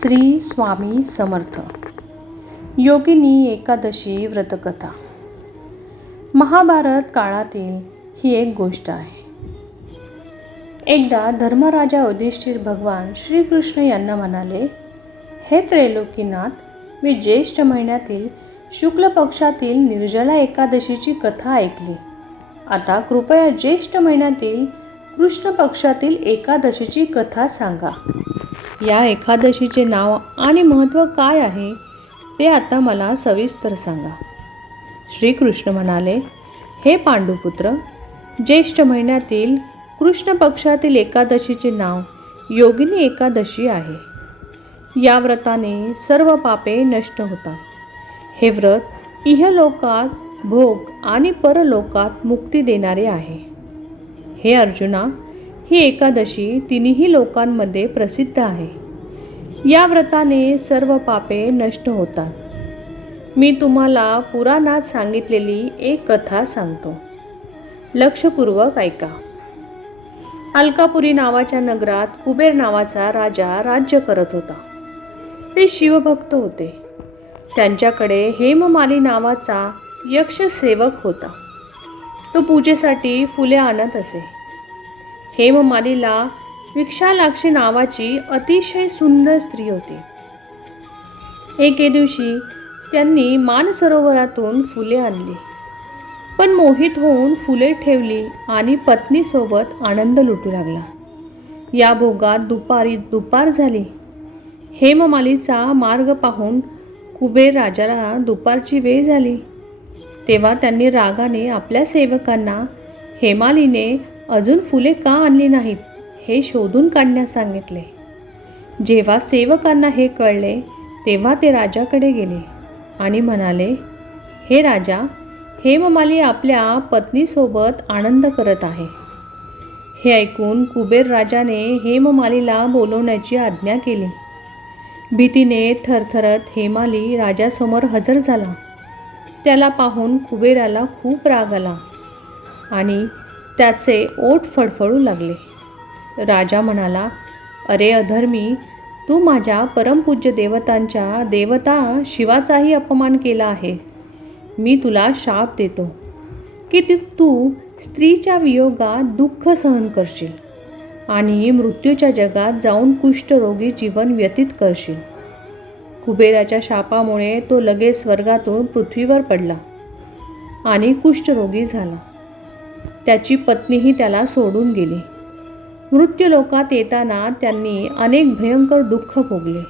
श्री स्वामी समर्थ. योगिनी एकादशी व्रतकथा. महाभारत काळातील ही एक गोष्ट आहे. एकदा धर्मराजा युधिष्ठिर भगवान श्रीकृष्ण यांना म्हणाले हे त्रैलोकीनाथ मी ज्येष्ठ महिन्यातील शुक्ल पक्षातील निर्जला एकादशीची कथा ऐकली. आता कृपया ज्येष्ठ महिन्यातील कृष्ण पक्षातील एकादशीची कथा सांगा. या एकादशीचे नाव आणि महत्त्व काय आहे ते आता मला सविस्तर सांगा. श्रीकृष्ण म्हणाले हे पांडुपुत्र ज्येष्ठ महिन्यातील कृष्ण पक्षातील एकादशीचे नाव योगिनी एकादशी आहे. या व्रताने सर्व पापे नष्ट होतात. हे व्रत इहलोकात भोग आणि परलोकात मुक्ती देणारे आहे. हे अर्जुना ही एकादशी तिन्ही लोकांमध्ये प्रसिद्ध आहे. या व्रताने सर्व पापे नष्ट होतात. मी तुम्हाला पुराणात सांगितलेली एक कथा सांगतो. लक्षपूर्वक ऐका. अलकापुरी नावाच्या नगरात कुबेर नावाचा राजा राज्य करत होता. ते शिवभक्त होते. त्यांच्याकडे हेममाली नावाचा यक्षसेवक होता. तो पूजेसाठी फुले आणत असे. हेममालीला विक्षालाक्षी नावाची अतिशय सुंदर स्त्री होती. एके दिवशी त्यांनी मानसरोवरातून फुले आणली. पण मोहित होऊन फुले ठेवली आणि पत्नीसोबत आनंद लुटू लागला. या भोगात दुपारी दुपार झाली. हेममालीचा मार्ग पाहून कुबेर राजाला दुपारची वेळ झाली. तेव्हा त्यांनी रागाने आपल्या सेवकांना हेमालीने अजून फुले का आणली नाहीत हे शोधून काढण्यास सांगितले. जेव्हा सेवकांना हे कळले तेव्हा ते राजाकडे गेले आणि म्हणाले हे राजा हेममाली आपल्या पत्नीसोबत आनंद करत आहे. हे ऐकून कुबेर राजाने हेममालीला बोलवण्याची आज्ञा केली. भीतीने थरथरत हेमाली राजासमोर हजर झाला. त्याला पाहून कुबेराला खूप राग आला आणि त्याचे ओठ फडफडू लागले. राजा म्हणाला अरे अधर्मी तू माझ्या परमपूज्य देवतांच्या देवता शिवाचाही अपमान केला आहे. मी तुला शाप देतो. की तू स्त्रीच्या वियोगात दुःख सहन करशील आणि मृत्यूच्या जगात जाऊन कुष्ठरोगी जीवन व्यतीत करशील. कुबेराच्या शापामुळे तो लगेच स्वर्गातून पृथ्वीवर पडला आणि कुष्ठरोगी झाला. त्याची पत्नीही त्याला सोडून गेली. मृत्यूलोकात येताना त्यांनी अनेक भयंकर दुःख भोगले.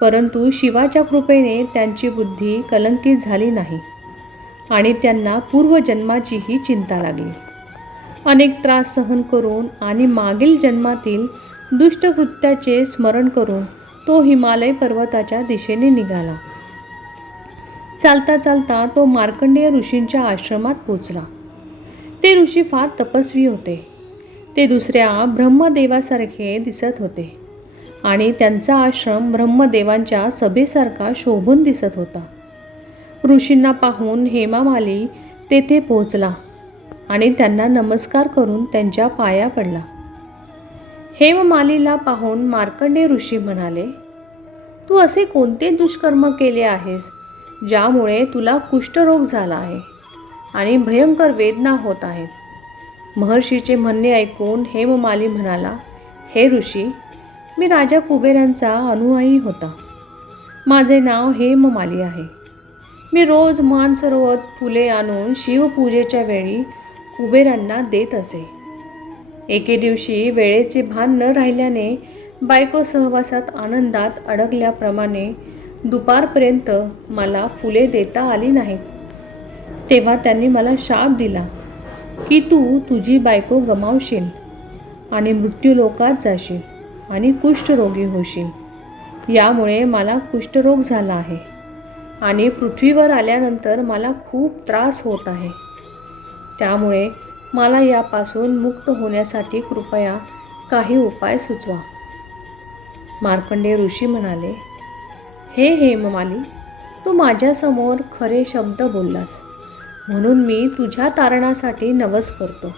परंतु शिवाच्या कृपेने त्यांची बुद्धी कलंकित झाली नाही आणि त्यांना पूर्वजन्माचीही चिंता लागली. अनेक त्रास सहन करून आणि मागील जन्मातील दुष्टकृत्याचे स्मरण करून तो हिमालय पर्वताच्या दिशेने निघाला. चालता चालता तो मार्कंडेय ऋषींच्या आश्रमात पोचला. ते ऋषी फार तपस्वी होते. ते दुसऱ्या ब्रह्मदेवासारखे दिसत होते आणि त्यांचा आश्रम ब्रह्मदेवांच्या सभेसारखा शोभून दिसत होता. ऋषींना पाहून हेमामाली तेथे पोहोचला आणि त्यांना नमस्कार करून त्यांच्या पाया पडला. हेममालीला पाहून मार्कंडे ऋषी म्हणाले तू असे कोणते दुष्कर्म केले आहेस ज्यामुळे तुला कुष्ठरोग झाला आहे आणि भयंकर वेदना होत आहेत? महर्षीचे म्हणणे ऐकून हेममाली म्हणाला हे ऋषी मी राजा कुबेरांचा अनुयायी होता. माझे नाव हेममाली आहे. मी रोज मानसरोवर फुले आणून शिवपूजेच्या वेळी कुबेरांना देत असे. एके दिवशी वेळेचे भान न राहिल्याने बायको सहवासात आनंदात अडकल्याप्रमाणे दुपारपर्यंत मला फुले देता आली नाहीत तेव्हा त्यांनी मला शाप दिला की तू तुझी बायको गमावशील आणि मृत्यूलोकात जाशील आणि कुष्ठरोगी होशील. यामुळे मला कुष्ठरोग झाला आहे आणि पृथ्वीवर आल्यानंतर मला खूप त्रास होत आहे. त्यामुळे मला यापासून मुक्त होण्यासाठी कृपया काही उपाय सुचवा. मार्कंडे ऋषी म्हणाले हे हेममाली तू माझ्यासमोर खरे शब्द बोललास. म्हणून मी तुझ्या तारणासाठी नवस करतो.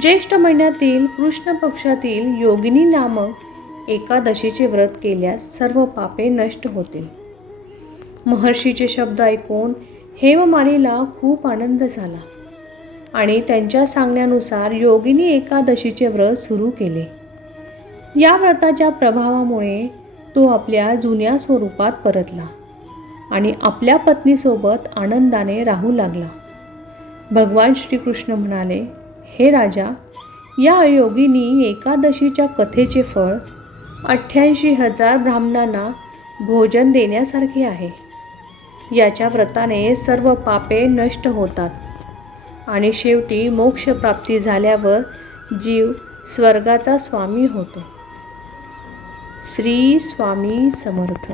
ज्येष्ठ महिन्यातील कृष्ण पक्षातील योगिनी नामक एकादशीचे व्रत केल्यास सर्व पापे नष्ट होतील. महर्षीचे शब्द ऐकून हेममालीला खूप आनंद झाला. आणि त्यांच्या सांगण्यानुसार योगिनी एकादशीचे व्रत सुरू केले. या व्रताच्या प्रभावामुळे तो आपल्या जुन्या स्वरूपात परतला आणि आपल्या पत्नीसोबत आनंदाने राहू लागला. भगवान श्रीकृष्ण म्हणाले हे राजा या योगिनी एकादशीच्या कथेचे फळ अठ्ठ्याऐंशी हजार ब्राह्मणांना भोजन देण्यासारखे आहे. याच्या व्रताने सर्व पापे नष्ट होतात. आणि शेवटी मोक्षप्राप्ती झाल्यावर जीव स्वर्गाचा स्वामी होतो. श्री स्वामी समर्थ.